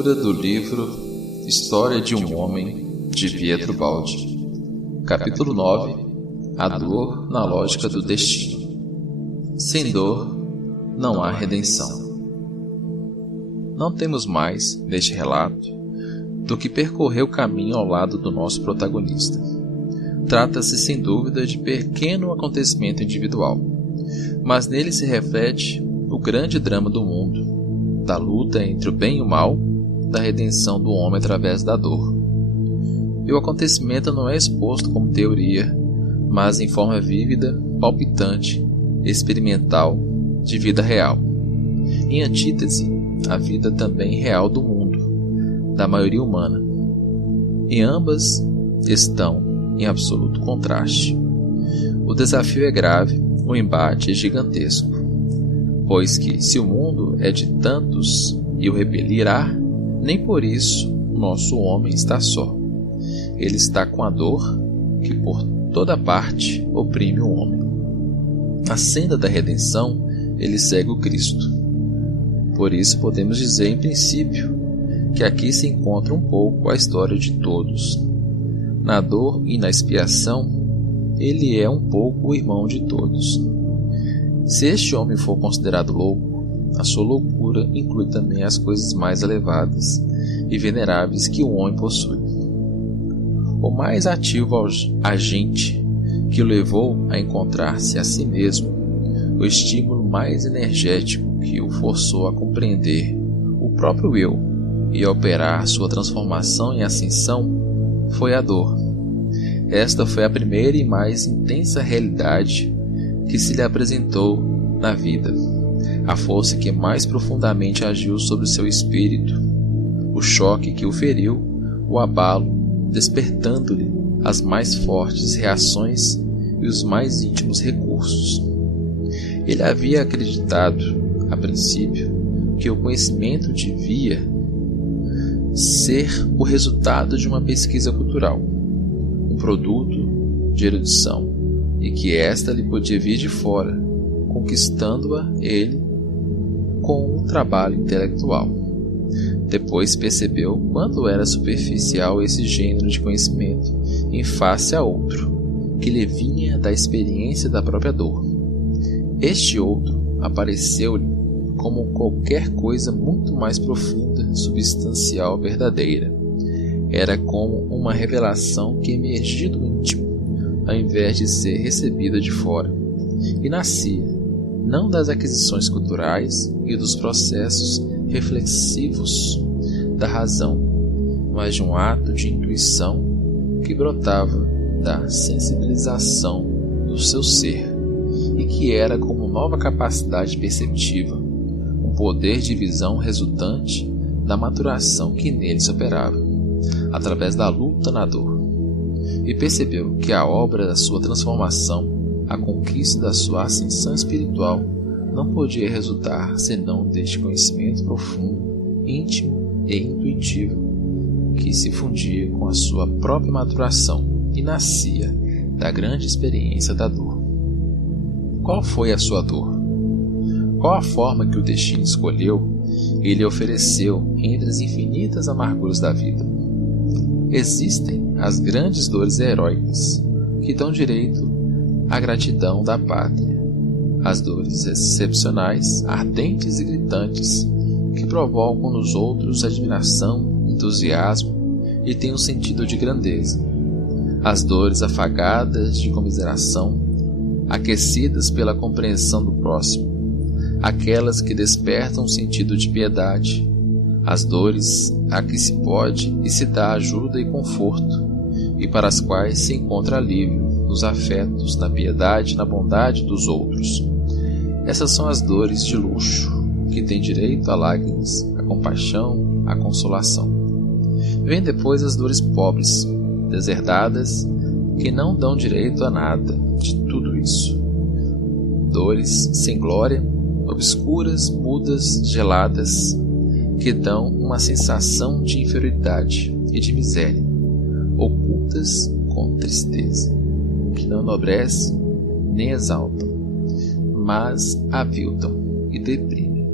Leitura do livro História de um Homem, de Pietro Baldi. Capítulo 9. A dor na lógica do destino. Sem dor, não há redenção. Não temos mais, neste relato, do que percorrer o caminho ao lado do nosso protagonista. Trata-se, sem dúvida, de pequeno acontecimento individual, mas nele se reflete o grande drama do mundo, da luta entre o bem e o mal, da redenção do homem através da dor. E o acontecimento não é exposto como teoria, mas em forma vívida, palpitante, experimental, de vida real. Em antítese, a vida também real do mundo, da maioria humana. E ambas estão em absoluto contraste. O desafio é grave, o embate é gigantesco. Pois que, se o mundo é de tantos e o repelirá, nem por isso o nosso homem está só. Ele está com a dor que por toda parte oprime o homem. Na senda da redenção, ele segue o Cristo. Por isso podemos dizer, em princípio, que aqui se encontra um pouco a história de todos. Na dor e na expiação, ele é um pouco o irmão de todos. Se este homem for considerado louco, a sua loucura inclui também as coisas mais elevadas e veneráveis que o homem possui. O mais ativo agente que o levou a encontrar-se a si mesmo, o estímulo mais energético que o forçou a compreender o próprio eu e a operar sua transformação em ascensão, foi a dor. Esta foi a primeira e mais intensa realidade que se lhe apresentou na vida, a força que mais profundamente agiu sobre o seu espírito, o choque que o feriu, o abalo, despertando-lhe as mais fortes reações e os mais íntimos recursos. Ele havia acreditado, a princípio, que o conhecimento devia ser o resultado de uma pesquisa cultural, um produto de erudição, e que esta lhe podia vir de fora, conquistando-a ele com um trabalho intelectual. Depois percebeu quanto era superficial esse gênero de conhecimento em face a outro, que lhe vinha da experiência da própria dor. Este outro apareceu-lhe como qualquer coisa muito mais profunda, substancial, verdadeira. Era como uma revelação que emergia do íntimo, ao invés de ser recebida de fora, e nascia, não das aquisições culturais e dos processos reflexivos da razão, mas de um ato de intuição que brotava da sensibilização do seu ser, e que era como nova capacidade perceptiva, um poder de visão resultante da maturação que nele se operava, através da luta na dor. E percebeu que a obra da sua transformação, a conquista da sua ascensão espiritual, não podia resultar senão deste conhecimento profundo, íntimo e intuitivo, que se fundia com a sua própria maturação e nascia da grande experiência da dor. Qual foi a sua dor? Qual a forma que o destino escolheu e lhe ofereceu entre as infinitas amarguras da vida? Existem as grandes dores heróicas, que dão direito à gratidão da pátria, as dores excepcionais, ardentes e gritantes, que provocam nos outros admiração, entusiasmo e têm um sentido de grandeza, as dores afagadas de comiseração, aquecidas pela compreensão do próximo, aquelas que despertam um sentido de piedade, as dores a que se pode e se dá ajuda e conforto, e para as quais se encontra alívio nos afetos, na piedade e na bondade dos outros. Essas são as dores de luxo, que têm direito a lágrimas, a compaixão, a consolação. Vêm depois as dores pobres, deserdadas, que não dão direito a nada de tudo isso. Dores sem glória, obscuras, mudas, geladas, que dão uma sensação de inferioridade e de miséria, ocultas com tristeza, que não enobrecem nem exaltam, mas aviltam e deprimem.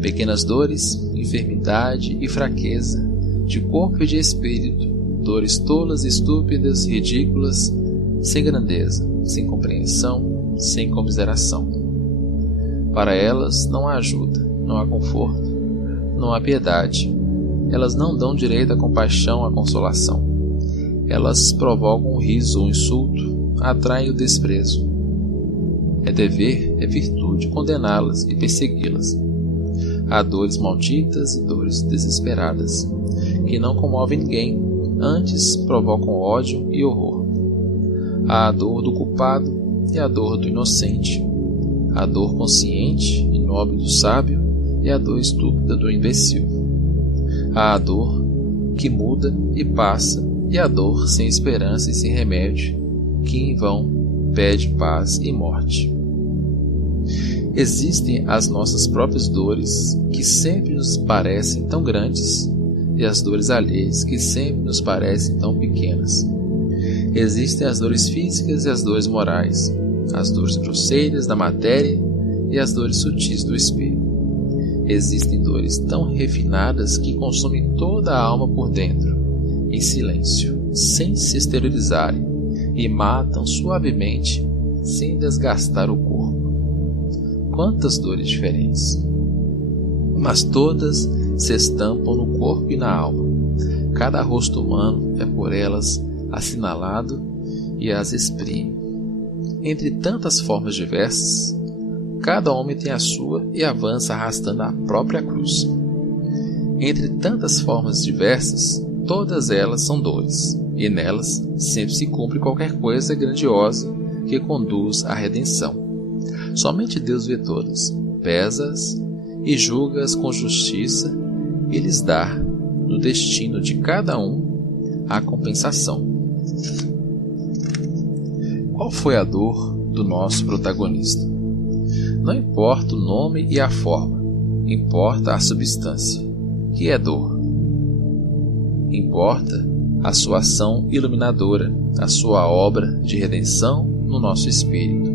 Pequenas dores, enfermidade e fraqueza, de corpo e de espírito, dores tolas, estúpidas, ridículas, sem grandeza, sem compreensão, sem comiseração. Para elas não há ajuda, não há conforto, não há piedade. Elas não dão direito à compaixão, à consolação. Elas provocam o riso ou insulto, atraem o desprezo. É dever, é virtude condená-las e persegui-las. Há dores malditas e dores desesperadas, que não comovem ninguém, antes provocam ódio e horror. Há a dor do culpado e a dor do inocente, a dor consciente e nobre do sábio e a dor estúpida do imbecil. Há a dor que muda e passa e a dor sem esperança e sem remédio, que em vão pede paz e morte. Existem as nossas próprias dores, que sempre nos parecem tão grandes, e as dores alheias, que sempre nos parecem tão pequenas. Existem as dores físicas e as dores morais, as dores grosseiras da matéria e as dores sutis do espírito. Existem dores tão refinadas que consomem toda a alma por dentro, em silêncio, sem se esterilizarem, e matam suavemente, sem desgastar o corpo. Quantas dores diferentes! Mas todas se estampam no corpo e na alma. Cada rosto humano é por elas assinalado e as exprime. Entre tantas formas diversas, cada homem tem a sua e avança arrastando a própria cruz. Entre tantas formas diversas, todas elas são dores, e nelas sempre se cumpre qualquer coisa grandiosa que conduz à redenção. Somente Deus vê todas, pesa-as e julga-as com justiça e lhes dá, no destino de cada um, a compensação. Qual foi a dor do nosso protagonista? Não importa o nome e a forma, importa a substância, que é dor. Importa a sua ação iluminadora, a sua obra de redenção no nosso espírito.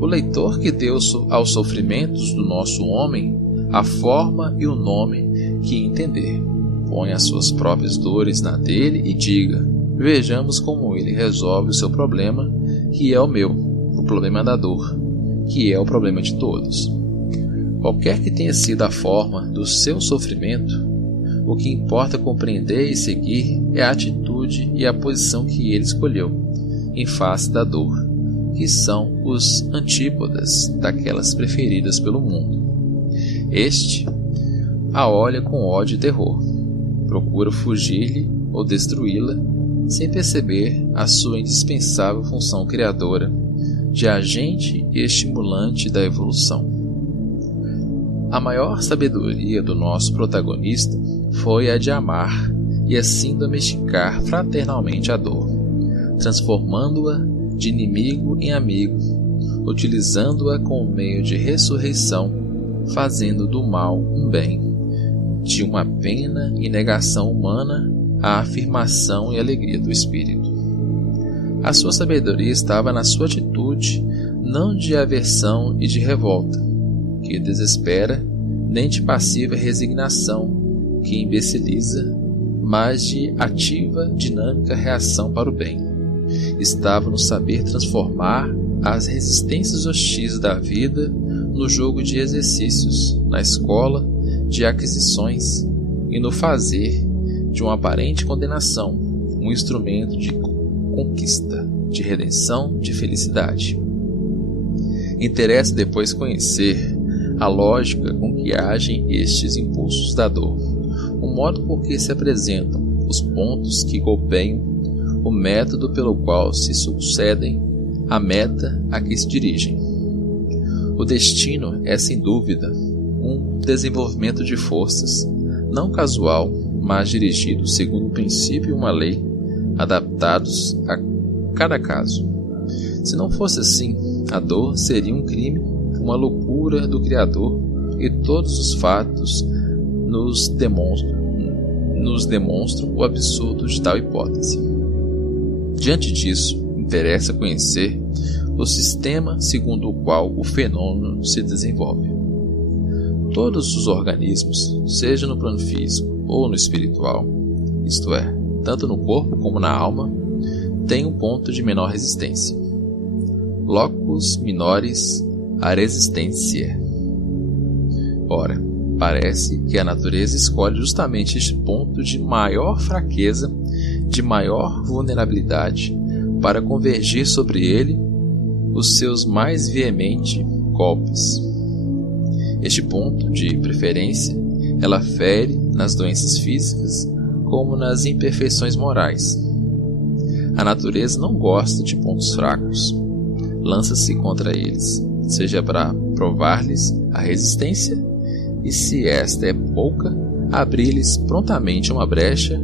O leitor que deu aos sofrimentos do nosso homem a forma e o nome que entender, põe as suas próprias dores na dele e diga: vejamos como ele resolve o seu problema, que é o meu, o problema da dor, que é o problema de todos. Qualquer que tenha sido a forma do seu sofrimento, o que importa compreender e seguir é a atitude e a posição que ele escolheu em face da dor, que são os antípodas daquelas preferidas pelo mundo. Este a olha com ódio e terror, procura fugir-lhe ou destruí-la, sem perceber a sua indispensável função criadora, de agente e estimulante da evolução. A maior sabedoria do nosso protagonista foi a de amar e assim domesticar fraternalmente a dor, transformando-a de inimigo em amigo, utilizando-a como meio de ressurreição, fazendo do mal um bem, de uma pena e negação humana a afirmação e alegria do espírito. A sua sabedoria estava na sua atitude, não de aversão e de revolta, que desespera, nem de passiva resignação, que imbeciliza, mas de ativa, dinâmica reação para o bem. Estava no saber transformar as resistências hostis da vida no jogo de exercícios, na escola de aquisições e no fazer de uma aparente condenação um instrumento de conquista, de redenção, de felicidade. Interessa depois conhecer a lógica com que agem estes impulsos da dor, o modo por que se apresentam, os pontos que golpeiam, o método pelo qual se sucedem, a meta a que se dirigem. O destino é, sem dúvida, um desenvolvimento de forças, não casual, mas dirigido segundo um princípio e uma lei, adaptados a cada caso. Se não fosse assim, a dor seria um crime, uma loucura do Criador, e todos os fatos nos demonstram o absurdo de tal hipótese. Diante disso, interessa conhecer o sistema segundo o qual o fenômeno se desenvolve. Todos os organismos, seja no plano físico ou no espiritual, isto é, tanto no corpo como na alma, têm um ponto de menor resistência. Locus minoris a resistentiae. Ora, parece que a natureza escolhe justamente este ponto de maior fraqueza, de maior vulnerabilidade, para convergir sobre ele os seus mais veementes golpes. Este ponto, de preferência, ela fere nas doenças físicas como nas imperfeições morais. A natureza não gosta de pontos fracos. Lança-se contra eles, seja para provar-lhes a resistência, e se esta é pouca, abrir-lhes prontamente uma brecha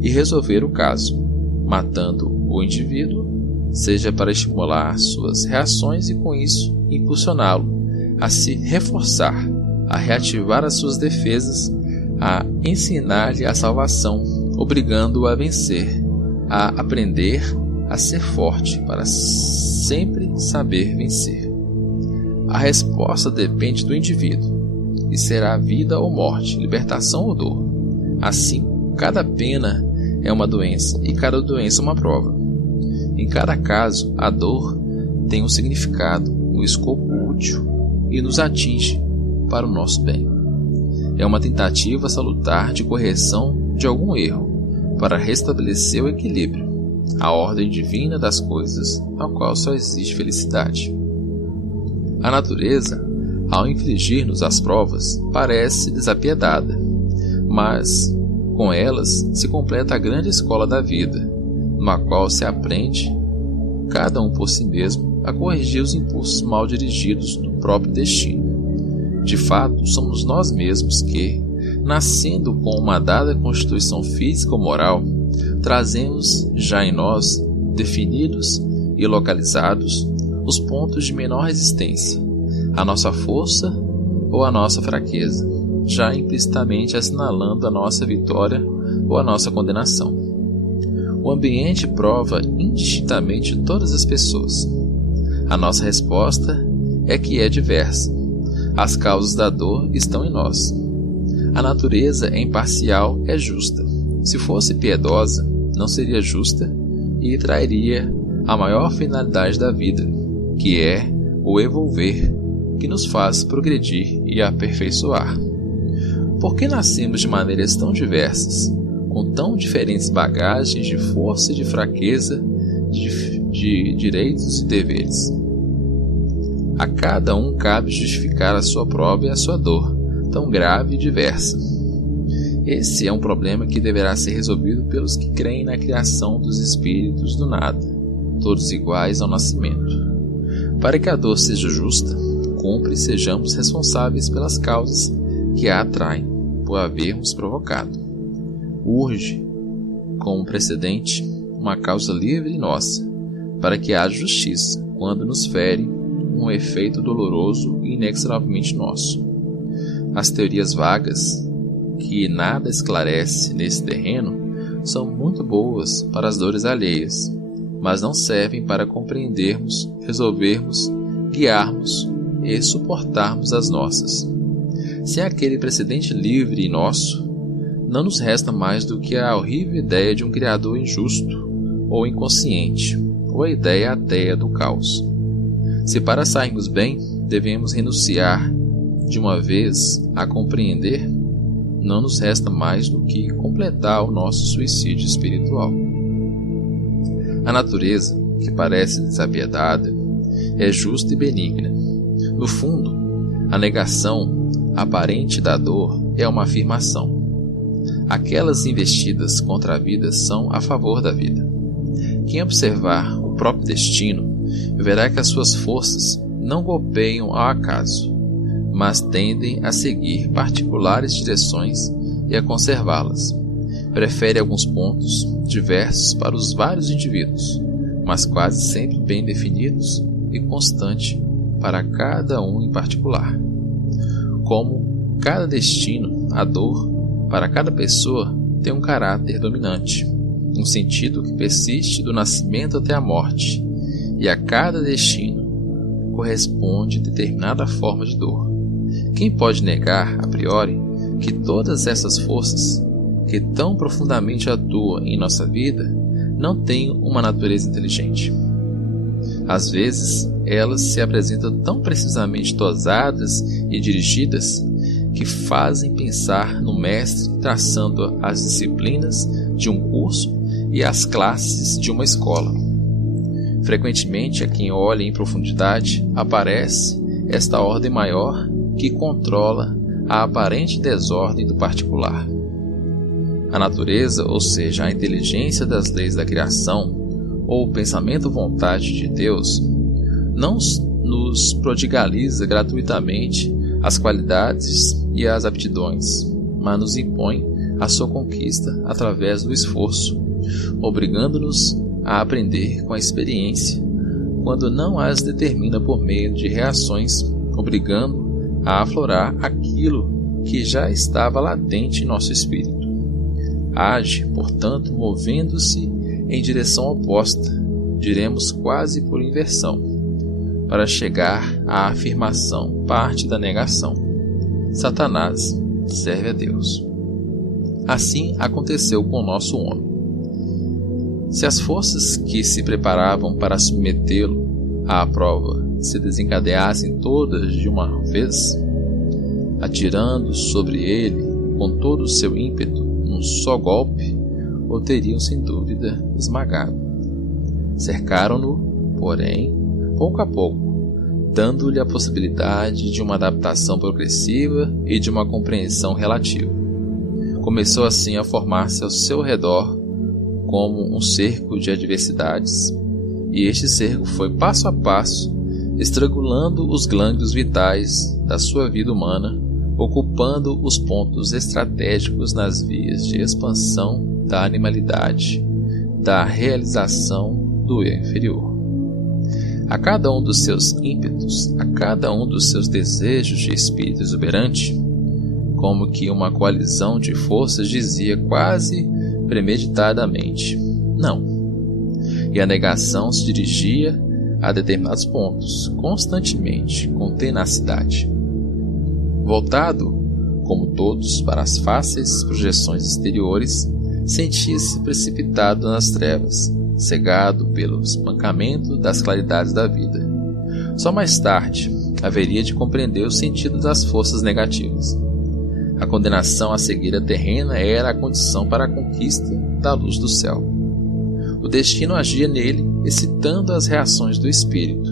e resolver o caso, matando o indivíduo, seja para estimular suas reações e com isso impulsioná-lo a se reforçar, a reativar as suas defesas, a ensinar-lhe a salvação, obrigando-o a vencer, a aprender a ser forte para sempre saber vencer. A resposta depende do indivíduo, e será vida ou morte, libertação ou dor. Assim, cada pena é uma doença e cada doença uma prova. Em cada caso, a dor tem um significado, um escopo útil e nos atinge para o nosso bem. É uma tentativa salutar de correção de algum erro para restabelecer o equilíbrio, a ordem divina das coisas, ao qual só existe felicidade. A natureza, ao infligir-nos as provas, parece desapiedada, mas com elas se completa a grande escola da vida, na qual se aprende, cada um por si mesmo, a corrigir os impulsos mal dirigidos do próprio destino. De fato, somos nós mesmos que, nascendo com uma dada constituição física ou moral, trazemos já em nós, definidos e localizados, os pontos de menor resistência, a nossa força ou a nossa fraqueza, já implicitamente assinalando a nossa vitória ou a nossa condenação. O ambiente prova indistintamente todas as pessoas. A nossa resposta é que é diversa. As causas da dor estão em nós. A natureza é imparcial, é justa. Se fosse piedosa, não seria justa e trairia a maior finalidade da vida, que é o evolver, que nos faz progredir e aperfeiçoar. Por que nascemos de maneiras tão diversas, com tão diferentes bagagens de força e de fraqueza, de direitos e deveres? A cada um cabe justificar a sua prova e a sua dor, tão grave e diversa. Esse é um problema que deverá ser resolvido pelos que creem na criação dos espíritos do nada, todos iguais ao nascimento. Para que a dor seja justa, cumpre sejamos responsáveis pelas causas que a atraem, por havermos provocado. Urge, como precedente, uma causa livre e nossa, para que haja justiça quando nos fere um efeito doloroso e inexoravelmente nosso. As teorias vagas, que nada esclarece nesse terreno, são muito boas para as dores alheias, mas não servem para compreendermos, resolvermos, guiarmos e suportarmos as nossas. Sem aquele precedente livre e nosso, não nos resta mais do que a horrível ideia de um Criador injusto ou inconsciente, ou a ideia ateia do caos. Se para sairmos bem, devemos renunciar de uma vez a compreender, não nos resta mais do que completar o nosso suicídio espiritual. A natureza, que parece desapiedada, é justa e benigna. No fundo, a negação aparente da dor é uma afirmação. Aquelas investidas contra a vida são a favor da vida. Quem observar o próprio destino verá que as suas forças não golpeiam ao acaso, mas tendem a seguir particulares direções e a conservá-las. Prefere alguns pontos diversos para os vários indivíduos, mas quase sempre bem definidos e constante para cada um em particular. Como cada destino, a dor, para cada pessoa, tem um caráter dominante, um sentido que persiste do nascimento até a morte, e a cada destino corresponde determinada forma de dor. Quem pode negar, a priori, que todas essas forças, que tão profundamente atuam em nossa vida, não têm uma natureza inteligente? Às vezes, elas se apresentam tão precisamente dosadas e dirigidas que fazem pensar no mestre traçando as disciplinas de um curso e as classes de uma escola. Frequentemente, a quem olha em profundidade, aparece esta ordem maior que controla a aparente desordem do particular. A natureza, ou seja, a inteligência das leis da criação, ou o pensamento-vontade de Deus, não nos prodigaliza gratuitamente as qualidades e as aptidões, mas nos impõe a sua conquista através do esforço, obrigando-nos a aprender com a experiência, quando não as determina por meio de reações, obrigando a aflorar aquilo que já estava latente em nosso espírito. Age, portanto, movendo-se em direção oposta, diremos quase por inversão, para chegar à afirmação parte da negação. Satanás serve a Deus. Assim aconteceu com o nosso homem. Se as forças que se preparavam para submetê-lo à prova se desencadeassem todas de uma vez, atirando sobre ele com todo o seu ímpeto num só golpe, o teriam sem dúvida esmagado. Cercaram-no, porém, pouco a pouco, dando-lhe a possibilidade de uma adaptação progressiva e de uma compreensão relativa. Começou assim a formar-se ao seu redor como um cerco de adversidades, e este cerco foi passo a passo estrangulando os gânglios vitais da sua vida humana, ocupando os pontos estratégicos nas vias de expansão da animalidade, da realização do eu inferior. A cada um dos seus ímpetos, a cada um dos seus desejos de espírito exuberante, como que uma coalizão de forças dizia quase premeditadamente, não. E a negação se dirigia a determinados pontos, constantemente, com tenacidade. Voltado, como todos, para as fáceis projeções exteriores, sentia-se precipitado nas trevas, cegado pelo espancamento das claridades da vida. Só mais tarde haveria de compreender o sentido das forças negativas. A condenação à cegueira terrena era a condição para a conquista da luz do céu. O destino agia nele, excitando as reações do espírito,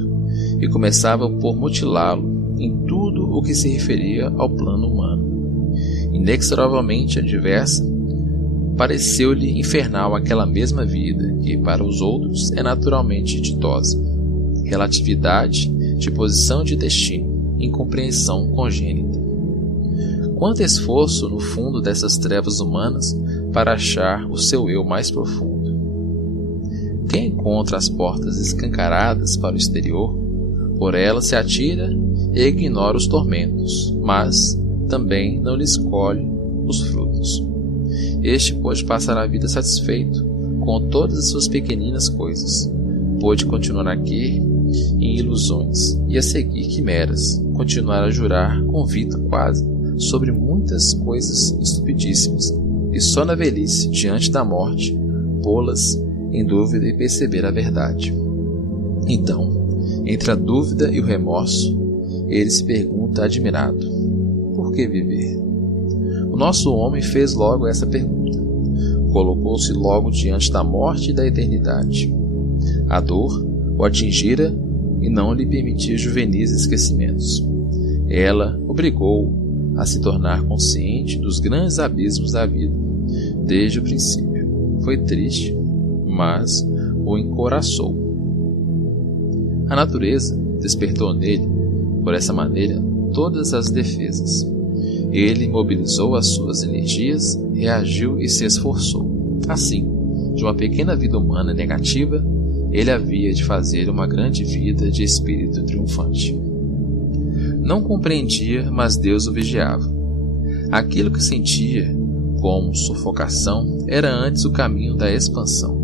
e começava por mutilá-lo em tudo o que se referia ao plano humano. Inexoravelmente adversa, pareceu-lhe infernal aquela mesma vida que, para os outros, é naturalmente ditosa. Relatividade de posição de destino, incompreensão congênita. Quanto esforço no fundo dessas trevas humanas para achar o seu eu mais profundo. Quem encontra as portas escancaradas para o exterior, por elas se atira e ignora os tormentos, mas também não lhes colhe os frutos. Este pode passar a vida satisfeito com todas as suas pequeninas coisas, pode continuar aqui em ilusões e a seguir quimeras, continuar a jurar convicto quase sobre muitas coisas estupidíssimas, e só na velhice, diante da morte, pô-las em dúvida e perceber a verdade. Então, entre a dúvida e o remorso, ele se pergunta admirado: por que viver? O nosso homem fez logo essa pergunta. Colocou-se logo diante da morte e da eternidade. A dor o atingira e não lhe permitia juvenis esquecimentos. Ela obrigou-o a se tornar consciente dos grandes abismos da vida, desde o princípio. Foi triste, mas o encoraçou. A natureza despertou nele, por essa maneira, todas as defesas. Ele mobilizou as suas energias, reagiu e se esforçou. Assim, de uma pequena vida humana negativa, ele havia de fazer uma grande vida de espírito triunfante. Não compreendia, mas Deus o vigiava. Aquilo que sentia como sufocação era antes o caminho da expansão.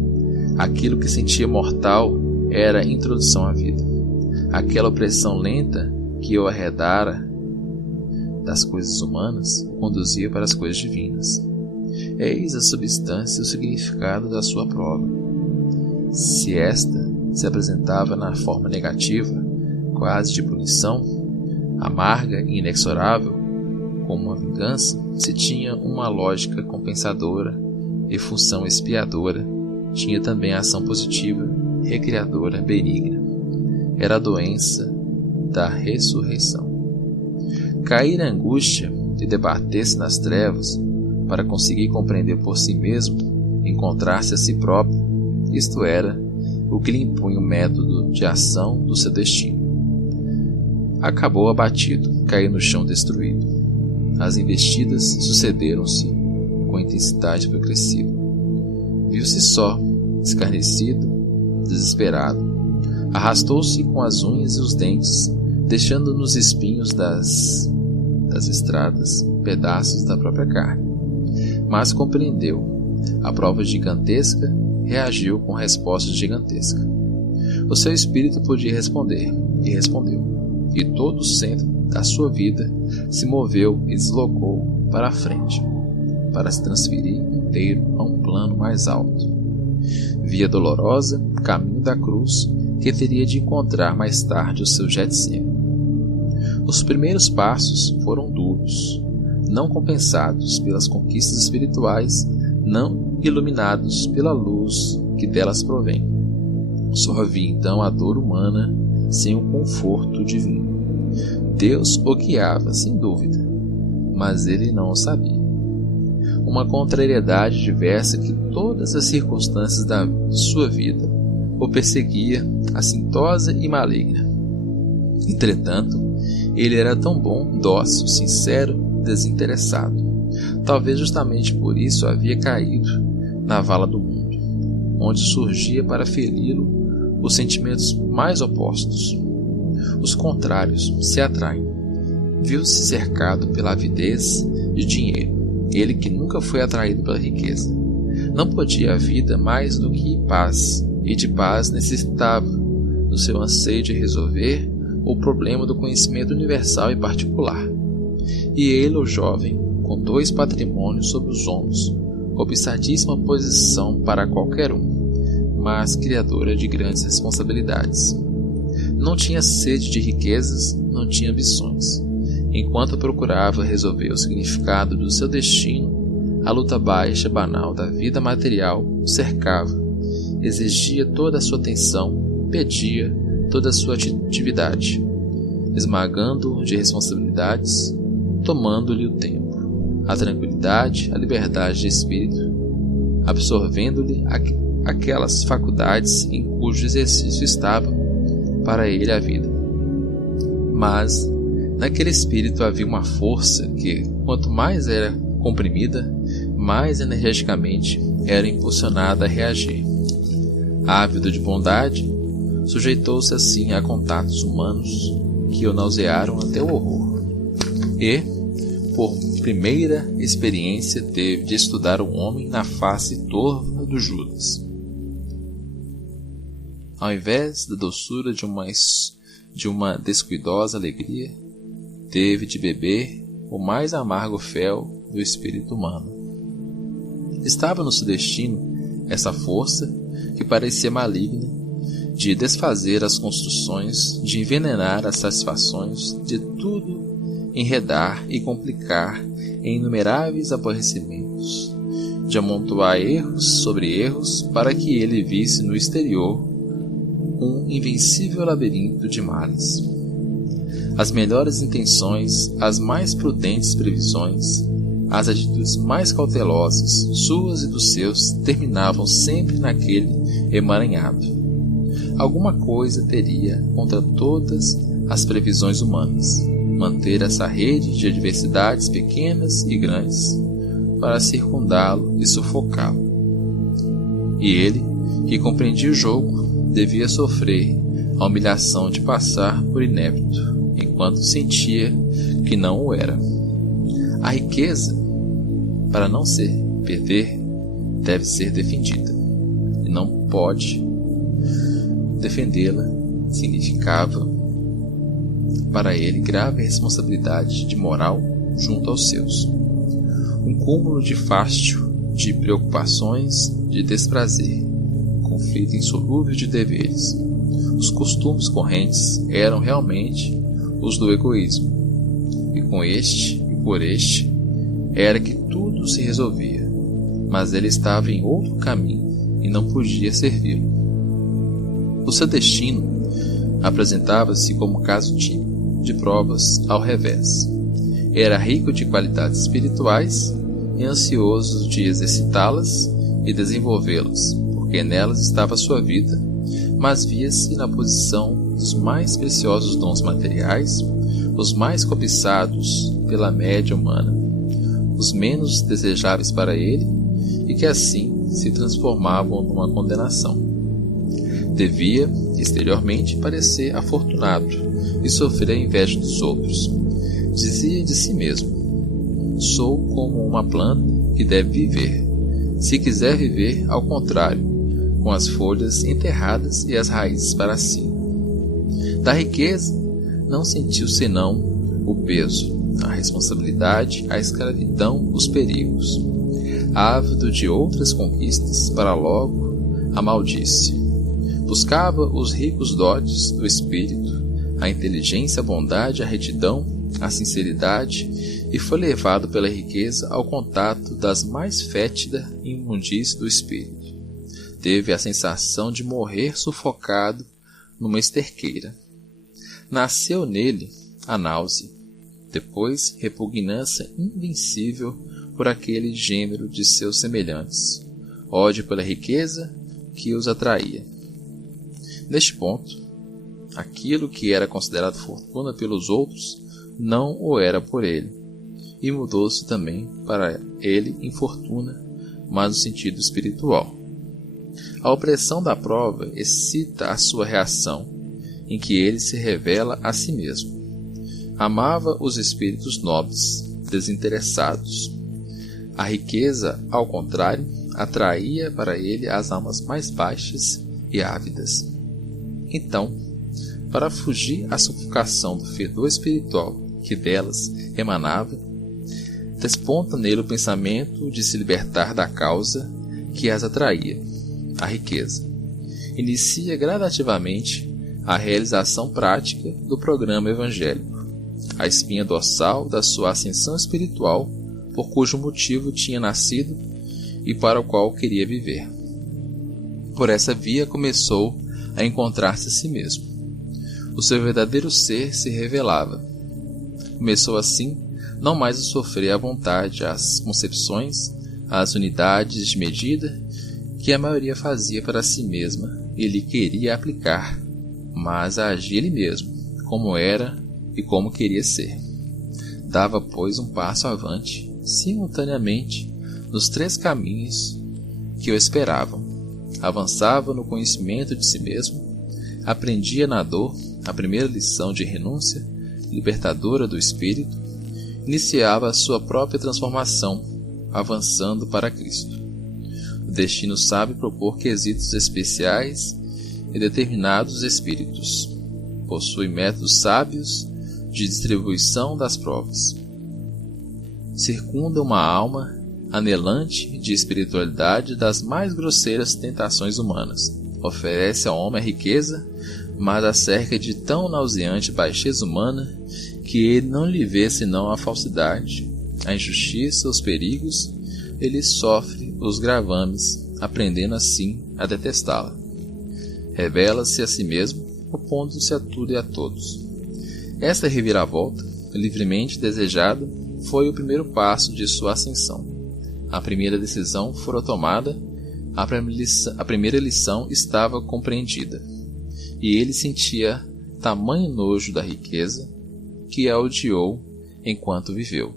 Aquilo que sentia mortal era a introdução à vida. Aquela opressão lenta que o arredara das coisas humanas o conduzia para as coisas divinas. Eis a substância e o significado da sua prova. Se esta se apresentava na forma negativa, quase de punição, amarga e inexorável, como uma vingança, se tinha uma lógica compensadora e função expiadora, tinha também a ação positiva, recriadora, benigna. Era a doença da ressurreição. Cair a angústia e debater-se nas trevas para conseguir compreender por si mesmo, encontrar-se a si próprio, isto era o que lhe impunha o método de ação do seu destino. Acabou abatido, caiu no chão destruído. As investidas sucederam-se com intensidade progressiva. Viu-se só, escarnecido, desesperado. Arrastou-se com as unhas e os dentes, deixando nos espinhos das estradas pedaços da própria carne. Mas compreendeu. A prova gigantesca reagiu com resposta gigantesca. O seu espírito podia responder, e respondeu. E todo o centro da sua vida se moveu e deslocou para a frente, para se transferir inteiro a um plano mais alto. Via dolorosa, caminho da cruz, que teria de encontrar mais tarde o seu Getsemane. Os primeiros passos foram duros, não compensados pelas conquistas espirituais, não iluminados pela luz que delas provém. Só havia então a dor humana sem o conforto divino. Deus o guiava, sem dúvida, mas ele não o sabia. Uma contrariedade diversa que todas as circunstâncias da sua vida o perseguia, assintosa e maligna. Entretanto, ele era tão bom, dócil, sincero, desinteressado. Talvez justamente por isso havia caído na vala do mundo, onde surgia para feri-lo os sentimentos mais opostos. Os contrários se atraem. Viu-se cercado pela avidez de dinheiro, ele que nunca foi atraído pela riqueza. Não podia a vida mais do que paz, e de paz necessitava, no seu anseio de resolver o problema do conhecimento universal e particular. E ele, o jovem, com 2 patrimônios sobre os ombros, cobiçadíssima posição para qualquer um, mas criadora de grandes responsabilidades. Não tinha sede de riquezas, não tinha ambições. Enquanto procurava resolver o significado do seu destino, a luta baixa, banal da vida material o cercava, exigia toda a sua atenção, pedia toda a sua atividade, esmagando-o de responsabilidades, tomando-lhe o tempo, a tranquilidade, a liberdade de espírito, absorvendo-lhe aquelas faculdades em cujo exercício estava para ele a vida. Mas naquele espírito havia uma força que, quanto mais era comprimida, mais energicamente era impulsionada a reagir. Ávido de bondade, sujeitou-se assim a contatos humanos que o nausearam até o horror. E, por primeira experiência, teve de estudar o homem na face torva do Judas. Ao invés da doçura de uma descuidosa alegria, teve de beber o mais amargo fel do espírito humano. Estava no seu destino essa força que parecia maligna, de desfazer as construções, de envenenar as satisfações, de tudo enredar e complicar em inumeráveis aborrecimentos, de amontoar erros sobre erros para que ele visse no exterior um invencível labirinto de males. As melhores intenções, as mais prudentes previsões, as atitudes mais cautelosas, suas e dos seus, terminavam sempre naquele emaranhado. Alguma coisa teria contra todas as previsões humanas, manter essa rede de adversidades pequenas e grandes, para circundá-lo e sufocá-lo. E ele, que compreendia o jogo, devia sofrer a humilhação de passar por inepto, enquanto sentia que não o era. A riqueza, para não ser perder, deve ser defendida, e não pode defendê-la significava para ele grave responsabilidade de moral junto aos seus. Um cúmulo de fástio, de preocupações, de desprazer, conflito insolúvel de deveres. Os costumes correntes eram realmente os do egoísmo, e com este e por este era que tudo se resolvia, mas ele estava em outro caminho e não podia servi-lo. O seu destino apresentava-se como caso típico de provas ao revés. Era rico de qualidades espirituais e ansioso de exercitá-las e desenvolvê-las, porque nelas estava a sua vida, mas via-se na posição dos mais preciosos dons materiais, os mais cobiçados pela média humana, os menos desejáveis para ele, e que assim se transformavam numa condenação. Devia, exteriormente, parecer afortunado e sofrer a inveja dos outros. Dizia de si mesmo: sou como uma planta que deve viver, se quiser viver ao contrário, com as folhas enterradas e as raízes para cima. Da riqueza não sentiu senão o peso, a responsabilidade, a escravidão, os perigos. Ávido de outras conquistas, para logo a maldice. Buscava os ricos dotes do espírito, a inteligência, a bondade, a retidão, a sinceridade, e foi levado pela riqueza ao contato das mais fétida imundície do espírito. Teve a sensação de morrer sufocado numa esterqueira. Nasceu nele a náusea, depois repugnância invencível por aquele gênero de seus semelhantes, ódio pela riqueza que os atraía. Neste ponto, aquilo que era considerado fortuna pelos outros não o era por ele, e mudou-se também para ele em fortuna, mas no sentido espiritual. A opressão da prova excita a sua reação, em que ele se revela a si mesmo. Amava os espíritos nobres, desinteressados. A riqueza, ao contrário, atraía para ele as almas mais baixas e ávidas. Então, para fugir à sufocação do fedor espiritual que delas emanava, desponta nele o pensamento de se libertar da causa que as atraía, a riqueza. Inicia gradativamente a realização prática do programa evangélico, a espinha dorsal da sua ascensão espiritual, por cujo motivo tinha nascido e para o qual queria viver. Por essa via começou a encontrar-se a si mesmo. O seu verdadeiro ser se revelava. Começou assim não mais a sofrer à vontade as concepções, as unidades de medida que a maioria fazia para si mesma e lhe queria aplicar, mas a agir ele mesmo, como era e como queria ser. Dava, pois, um passo avante, simultaneamente, nos 3 caminhos que o esperavam. Avançava no conhecimento de si mesmo, aprendia na dor a primeira lição de renúncia, libertadora do espírito, iniciava a sua própria transformação, avançando para Cristo. O destino sabe propor quesitos especiais e determinados espíritos. Possui métodos sábios de distribuição das provas. Circunda uma alma anelante de espiritualidade das mais grosseiras tentações humanas. Oferece ao homem a riqueza, mas a cerca de tão nauseante baixeza humana que ele não lhe vê senão a falsidade, a injustiça, os perigos. Ele sofre os gravames, aprendendo assim a detestá-la. Revela-se a si mesmo, opondo-se a tudo e a todos. Esta reviravolta, livremente desejada, foi o primeiro passo de sua ascensão. A primeira decisão fora tomada, a primeira lição estava compreendida, e ele sentia tamanho nojo da riqueza que a odiou enquanto viveu.